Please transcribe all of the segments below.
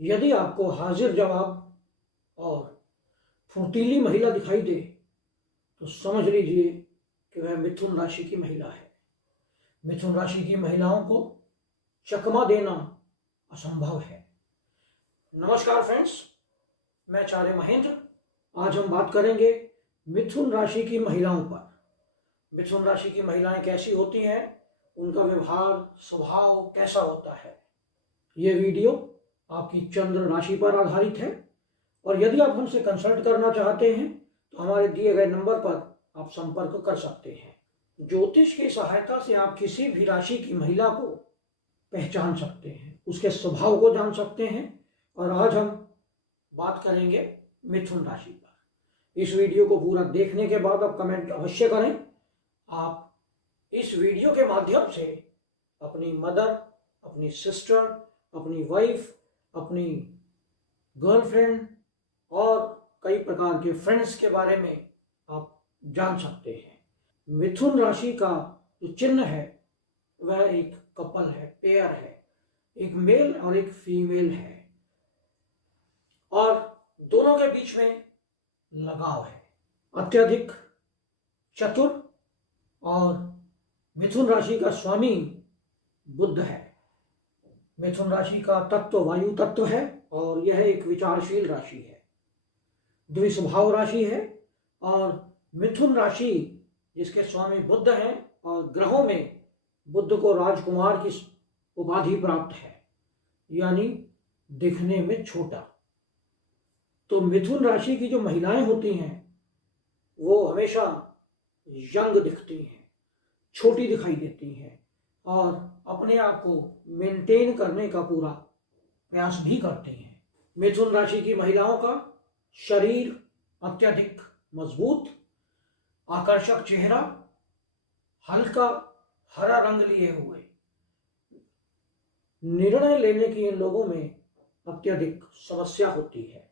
यदि आपको हाजिर जवाब और फुर्तीली महिला दिखाई दे तो समझ लीजिए कि वह मिथुन राशि की महिला है। मिथुन राशि की महिलाओं को चकमा देना असंभव है। नमस्कार फ्रेंड्स, मैं आचार्य महेंद्र। आज हम बात करेंगे मिथुन राशि की महिलाओं पर। मिथुन राशि की महिलाएं कैसी होती हैं, उनका व्यवहार स्वभाव कैसा होता है। ये वीडियो आपकी चंद्र राशि पर आधारित है और यदि आप हमसे कंसल्ट करना चाहते हैं तो हमारे दिए गए नंबर पर आप संपर्क कर सकते हैं। ज्योतिष की सहायता से आप किसी भी राशि की महिला को पहचान सकते हैं, उसके स्वभाव को जान सकते हैं। और आज हम बात करेंगे मिथुन राशि पर। इस वीडियो को पूरा देखने के बाद आप कमेंट अवश्य करें। आप इस वीडियो के माध्यम से अपनी मदर, अपनी सिस्टर, अपनी वाइफ, अपनी गर्लफ्रेंड और कई प्रकार के फ्रेंड्स के बारे में आप जान सकते हैं। मिथुन राशि का जो चिन्ह है वह एक कपल है, पेयर है, एक मेल और एक फीमेल है और दोनों के बीच में लगाव है। अत्यधिक चतुर और मिथुन राशि का स्वामी बुध है। मिथुन राशि का तत्व वायु तत्व है और यह एक विचारशील राशि है, द्विस्वभाव राशि है। और मिथुन राशि जिसके स्वामी बुध हैं और ग्रहों में बुध को राजकुमार की उपाधि प्राप्त है, यानी दिखने में छोटा। तो मिथुन राशि की जो महिलाएं होती हैं वो हमेशा यंग दिखती हैं, छोटी दिखाई देती हैं और अपने आप को मेंटेन करने का पूरा प्रयास भी करती हैं। मिथुन राशि की महिलाओं का शरीर अत्यधिक मजबूत, आकर्षक चेहरा, हल्का हरा रंग लिए हुए। निर्णय लेने की इन लोगों में अत्यधिक समस्या होती है,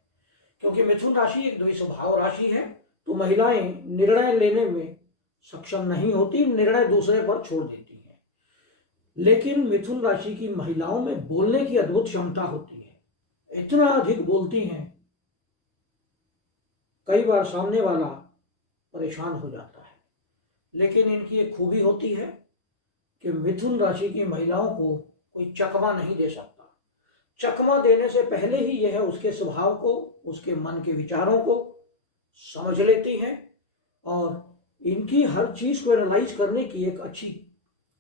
क्योंकि मिथुन राशि एक द्विस्वभाव राशि है। तो महिलाएं निर्णय लेने में सक्षम नहीं होती, निर्णय दूसरे पर छोड़ देती हैं। लेकिन मिथुन राशि की महिलाओं में बोलने की अद्भुत क्षमता होती है। इतना अधिक बोलती हैं, कई बार सामने वाला परेशान हो जाता है। लेकिन इनकी एक खूबी होती है कि मिथुन राशि की महिलाओं को कोई चकमा नहीं दे सकता। चकमा देने से पहले ही यह उसके स्वभाव को, उसके मन के विचारों को समझ लेती हैं और इनकी हर चीज को एनालाइज करने की एक अच्छी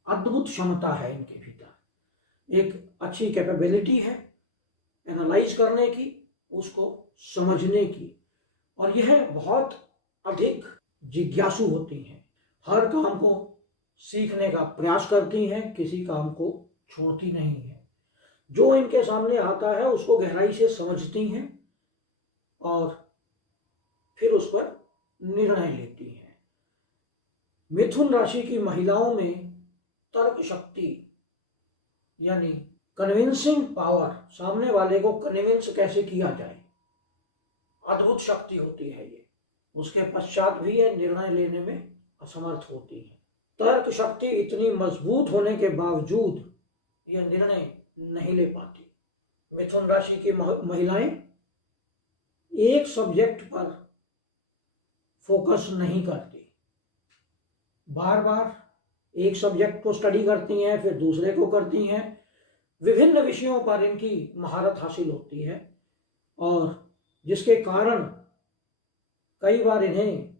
अद्भुत क्षमता है इनके भीतर। एक अच्छी कैपेबिलिटी है एनालाइज करने की, उसको समझने की। और यह बहुत अधिक जिज्ञासु होती हैं, हर काम को सीखने का प्रयास करती हैं, किसी काम को छोड़ती नहीं है। जो इनके सामने आता है उसको गहराई से समझती हैं और फिर उस पर निर्णय लेती हैं। मिथुन राशि की महिलाओं में तर्क शक्ति यानी कन्विंसिंग पावर, सामने वाले को कन्विंस कैसे किया जाए, अद्भुत शक्ति होती है ये। उसके पश्चात भी यह निर्णय लेने में असमर्थ होती है। तर्क शक्ति इतनी मजबूत होने के बावजूद यह निर्णय नहीं ले पाती। मिथुन राशि की महिलाएं एक सब्जेक्ट पर फोकस नहीं करती, बार बार एक सब्जेक्ट को स्टडी करती हैं, फिर दूसरे को करती हैं। विभिन्न विषयों पर इनकी महारत हासिल होती है और जिसके कारण कई बार इन्हें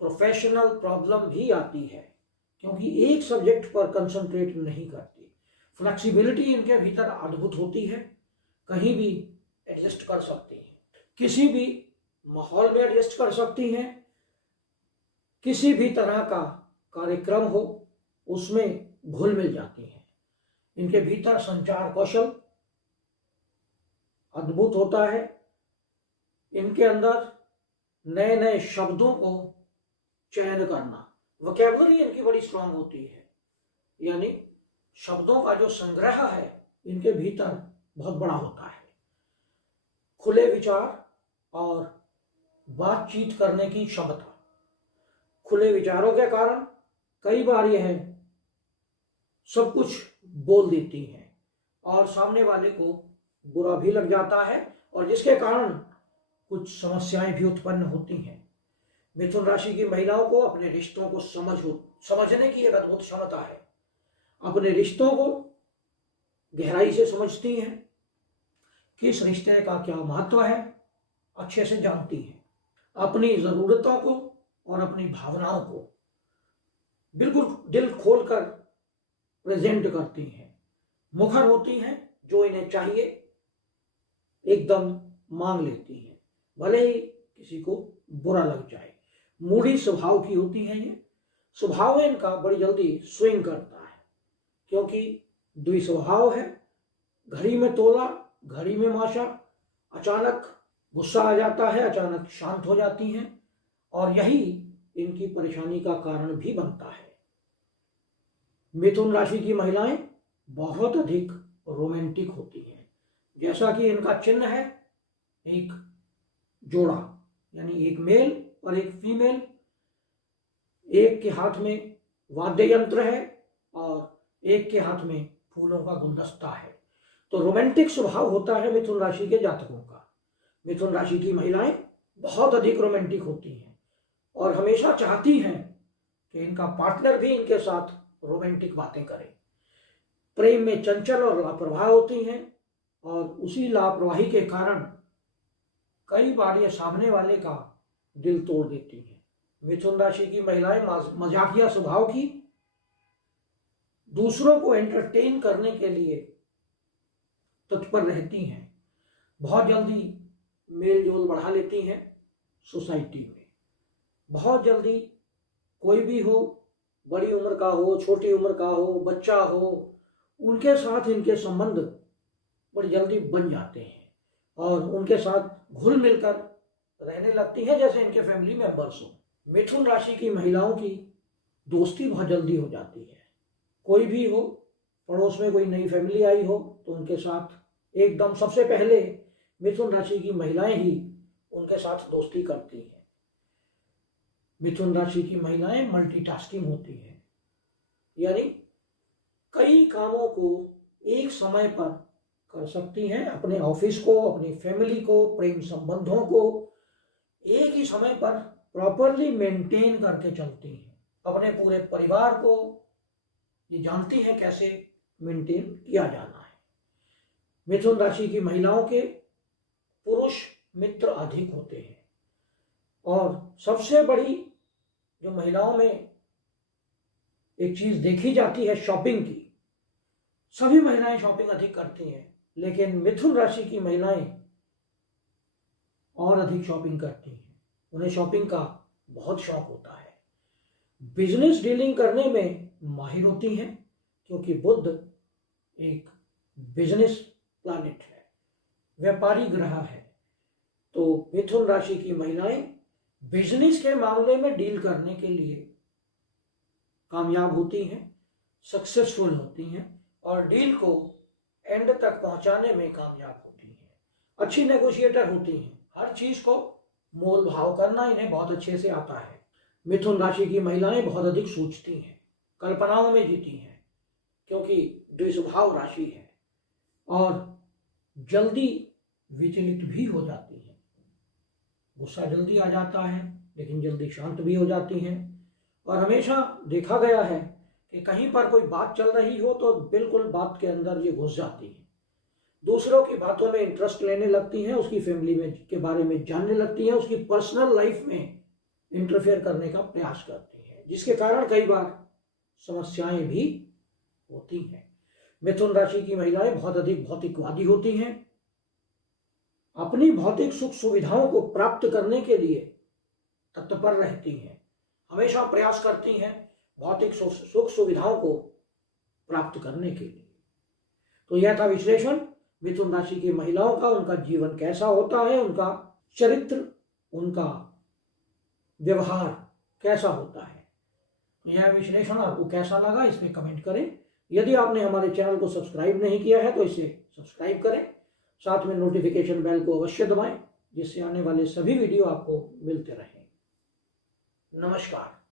प्रोफेशनल प्रॉब्लम भी आती है, क्योंकि एक सब्जेक्ट पर कंसंट्रेट नहीं करती। फ्लेक्सिबिलिटी इनके भीतर अद्भुत होती है, कहीं भी एडजस्ट कर सकती हैं, किसी भी माहौल में एडजस्ट कर सकती हैं। किसी भी तरह का कार्यक्रम हो उसमें घुल मिल जाती हैं। इनके भीतर संचार कौशल अद्भुत होता है। इनके अंदर नए नए शब्दों को चयन करना, वोकैबुलरी इनकी बड़ी स्ट्रांग होती है, यानी शब्दों का जो संग्रह है इनके भीतर बहुत बड़ा होता है। खुले विचार और बातचीत करने की क्षमता, खुले विचारों के कारण कई बार यह सब कुछ बोल देती हैं और सामने वाले को बुरा भी लग जाता है और जिसके कारण कुछ समस्याएं भी उत्पन्न होती हैं। मिथुन राशि की महिलाओं को अपने रिश्तों को समझने की एक अद्भुत क्षमता है। अपने रिश्तों को गहराई से समझती हैं, किस रिश्ते का क्या महत्व है अच्छे से जानती हैं, अपनी ज़रूरतों को और अपनी भावनाओं को बिल्कुल दिल खोलकर प्रेजेंट करती हैं, मुखर होती हैं, जो इन्हें चाहिए एकदम मांग लेती हैं, भले ही किसी को बुरा लग जाए। मूडी स्वभाव की होती हैं ये, स्वभाव इनका बड़ी जल्दी स्विंग करता है क्योंकि द्विस्वभाव है। घड़ी में तोला घड़ी में माशा, अचानक गुस्सा आ जाता है, अचानक शांत हो जाती हैं और यही इनकी परेशानी का कारण भी बनता है। मिथुन राशि की महिलाएं बहुत अधिक रोमांटिक होती हैं। जैसा कि इनका चिन्ह है एक जोड़ा, यानी एक मेल और एक फीमेल, एक के हाथ में वाद्य यंत्र है और एक के हाथ में फूलों का गुलदस्ता है। तो रोमांटिक स्वभाव होता है मिथुन राशि के जातकों का। मिथुन राशि की महिलाएं बहुत अधिक रोमांटिक होती हैं और हमेशा चाहती हैं कि इनका पार्टनर भी इनके साथ रोमांटिक बातें करे। प्रेम में चंचल और लापरवाह होती हैं और उसी लापरवाही के कारण कई बार ये सामने वाले का दिल तोड़ देती हैं। मिथुन राशि की महिलाएं मजाकिया स्वभाव की, दूसरों को एंटरटेन करने के लिए तत्पर रहती हैं, बहुत जल्दी मेल जोल बढ़ा लेती हैं सोसाइटी में। बहुत जल्दी कोई भी हो, बड़ी उम्र का हो, छोटी उम्र का हो, बच्चा हो, उनके साथ इनके संबंध बड़ी जल्दी बन जाते हैं और उनके साथ घुल मिलकर रहने लगती हैं जैसे इनके फैमिली मेंबर्स हो। मिथुन राशि की महिलाओं की दोस्ती बहुत जल्दी हो जाती है। कोई भी हो, पड़ोस में कोई नई फैमिली आई हो तो उनके साथ एकदम सबसे पहले मिथुन राशि की महिलाएं ही उनके साथ दोस्ती करती हैं। मिथुन राशि की महिलाएं मल्टीटास्किंग होती हैं, यानी कई कामों को एक समय पर कर सकती हैं। अपने ऑफिस को, अपनी फैमिली को, प्रेम संबंधों को एक ही समय पर प्रॉपरली मेंटेन करके चलती हैं। अपने पूरे परिवार को ये जानती हैं कैसे मेंटेन किया जाना है। मिथुन राशि की महिलाओं के पुरुष मित्र अधिक होते हैं और सबसे बड़ी जो महिलाओं में एक चीज देखी जाती है शॉपिंग की, सभी महिलाएं शॉपिंग अधिक करती हैं, लेकिन मिथुन राशि की महिलाएं और अधिक शॉपिंग करती हैं। उन्हें शॉपिंग का बहुत शौक होता है। बिजनेस डीलिंग करने में माहिर होती हैं क्योंकि बुध एक बिजनेस प्लैनेट है, व्यापारी ग्रह है। तो मिथुन राशि की महिलाएं बिजनेस के मामले में डील करने के लिए कामयाब होती हैं, सक्सेसफुल होती हैं और डील को एंड तक पहुंचाने में कामयाब होती हैं। अच्छी नेगोशिएटर होती हैं, हर चीज को मोल भाव करना इन्हें बहुत अच्छे से आता है। मिथुन राशि की महिलाएं बहुत अधिक सोचती हैं, कल्पनाओं में जीती हैं क्योंकि द्विस्वभाव राशि है और जल्दी विचलित भी हो जाती हैं। गुस्सा जल्दी आ जाता है लेकिन जल्दी शांत भी हो जाती हैं और हमेशा देखा गया है कि कहीं पर कोई बात चल रही हो तो बिल्कुल बात के अंदर ये घुस जाती है, दूसरों की बातों में इंटरेस्ट लेने लगती हैं, उसकी फैमिली में के बारे में जानने लगती हैं, उसकी पर्सनल लाइफ में इंटरफेयर करने का प्रयास करती हैं, जिसके कारण कई बार समस्याएं भी होती हैं। मिथुन राशि की महिलाएं बहुत अधिक भौतिकवादी होती हैं, अपनी भौतिक सुख सुविधाओं को प्राप्त करने के लिए तत्पर रहती हैं, हमेशा प्रयास करती हैं भौतिक सुख सुविधाओं को प्राप्त करने के लिए। तो यह था विश्लेषण मिथुन राशि की महिलाओं का, उनका जीवन कैसा होता है, उनका चरित्र, उनका व्यवहार कैसा होता है। यह विश्लेषण आपको कैसा लगा इसमें कमेंट करें। यदि आपने हमारे चैनल को सब्सक्राइब नहीं किया है तो इसे सब्सक्राइब करें, साथ में नोटिफिकेशन बेल को अवश्य दबाएं जिससे आने वाले सभी वीडियो आपको मिलते रहें। नमस्कार।